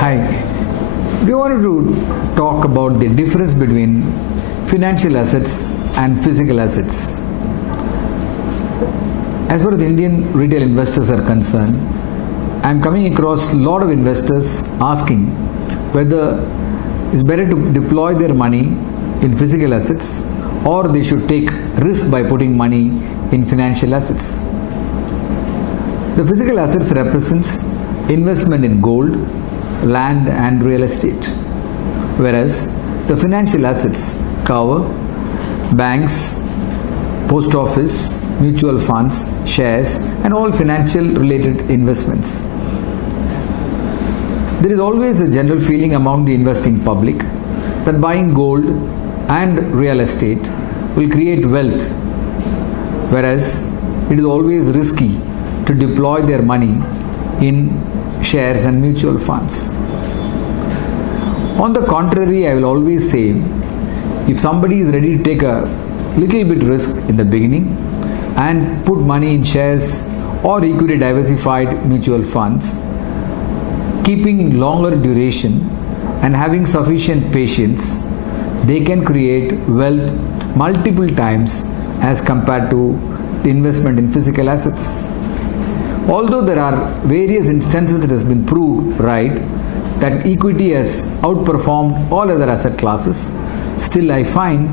Hi, we wanted to talk about the difference between financial assets and physical assets. As far as Indian retail investors are concerned, I am coming across a lot of investors asking whether it's better to deploy their money in physical assets or they should take risk by putting money in financial assets. The physical assets represents investment in gold, land and real estate, whereas the financial assets cover banks, post office, mutual funds, shares and all financial related investments. There is always a general feeling among the investing public that buying gold and real estate will create wealth, whereas it is always risky to deploy their money in shares and mutual funds. On the contrary, I will always say, if somebody is ready to take a little bit risk in the beginning and put money in shares or equity diversified mutual funds, keeping longer duration and having sufficient patience, they can create wealth multiple times as compared to the investment in physical assets. Although there are various instances it has been proved right that equity has outperformed all other asset classes, still I find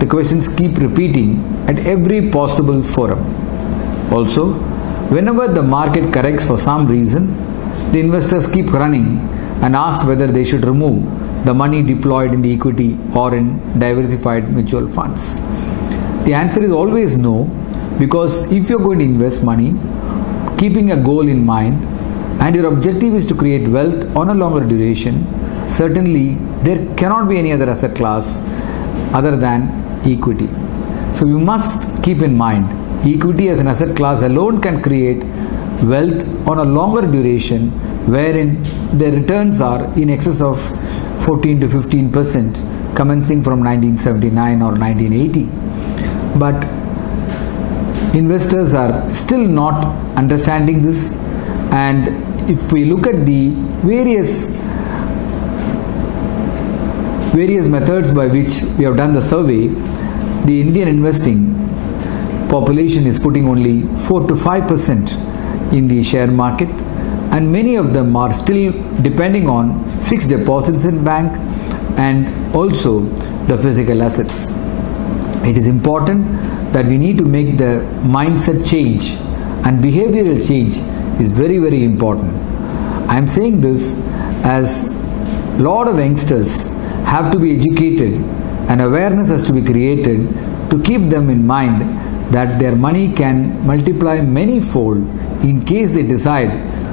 the questions keep repeating at every possible forum. Also, whenever the market corrects for some reason, the investors keep running and ask whether they should remove the money deployed in the equity or in diversified mutual funds. The answer is always no, because if you're going to invest money, keeping a goal in mind and your objective is to create wealth on a longer duration, certainly there cannot be any other asset class other than equity. So you must keep in mind, equity as an asset class alone can create wealth on a longer duration wherein the returns are in excess of 14 to 15% commencing from 1979 or 1980. But investors are still not understanding this, and if we look at the various methods by which we have done the survey, the Indian investing population is putting only 4 to 5% in the share market, and many of them are still depending on fixed deposits in bank and also the physical assets. It is important that we need to make the mindset change, and behavioral change is very, very important. I am saying this as a lot of youngsters have to be educated and awareness has to be created to keep them in mind that their money can multiply many-fold in case they decide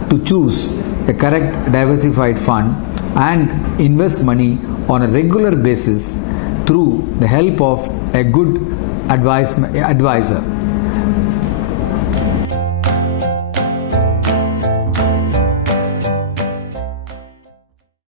to choose a correct diversified fund and invest money on a regular basis through the help of a good advisor.